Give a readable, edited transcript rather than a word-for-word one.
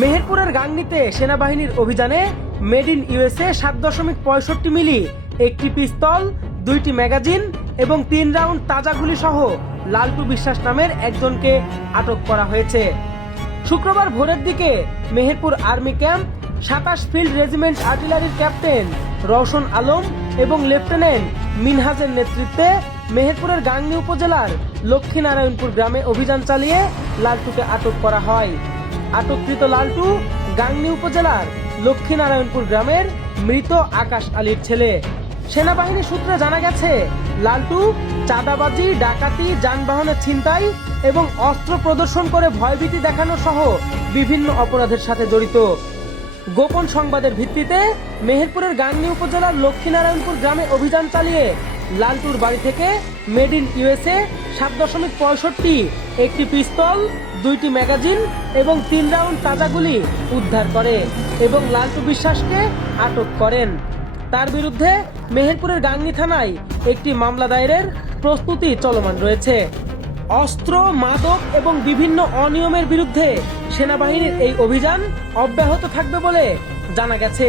মেহেরপুরের গাংনীতে সেনাবাহিনীর অভিযানে মেড ইন ইউএসএ 7.65 মিলি একটি পিস্তল, 2টি ম্যাগাজিন এবং 3 রাউন্ড তাজা গুলি সহ লালটু বিশ্বাস নামের একজনকে আটক করা হয়েছে। শুক্রবার ভোরের দিকে Meherpur army camp 27 field regiment আর্টিলারির ক্যাপ্টেন রওশন আলম এবং লেফটেন্যান্ট মিনহাজের নেতৃত্বে মেহেরপুরের গাংনী উপজেলার লক্ষ্মীনারায়ণপুর গ্রামে অভিযান চালিয়ে লালটুকে আটক করা হয়। আটককৃত লালটু গাংনী উপজেলার লক্ষ্মীনারায়ণপুর গ্রামের মৃত আকাশ আলীর ছেলে। সেনাবাহিনী সূত্রে জানা গেছে, লালটু চাঁদাবাজি, ডাকাতি, যানবাহনের ছিনতাই এবং অস্ত্র প্রদর্শন করে ভয়ভীতি দেখানো সহ বিভিন্ন অপরাধের সাথে জড়িত। গোপন সংবাদের ভিত্তিতে মেহেরপুরের গাংনী উপজেলার লক্ষ্মীনারায়ণপুর গ্রামে অভিযান চালিয়ে লালটুর বাড়ি থেকে মেড ইন ইউএসএ 7.65 একটি পিস্তল, 2টি ম্যাগাজিন এবং 3 রাউন্ড তাজা গুলি উদ্ধার করে এবং লালটু বিশ্বাসকে আটক করেন। তার বিরুদ্ধে মেহেরপুরের গাংনী থানায় একটি মামলা দায়েরের প্রস্তুতি চলমান রয়েছে। অস্ত্র, মাদক এবং বিভিন্ন অনিয়মের বিরুদ্ধে সেনাবাহিনীর এই অভিযান অব্যাহত থাকবে বলে জানা গেছে।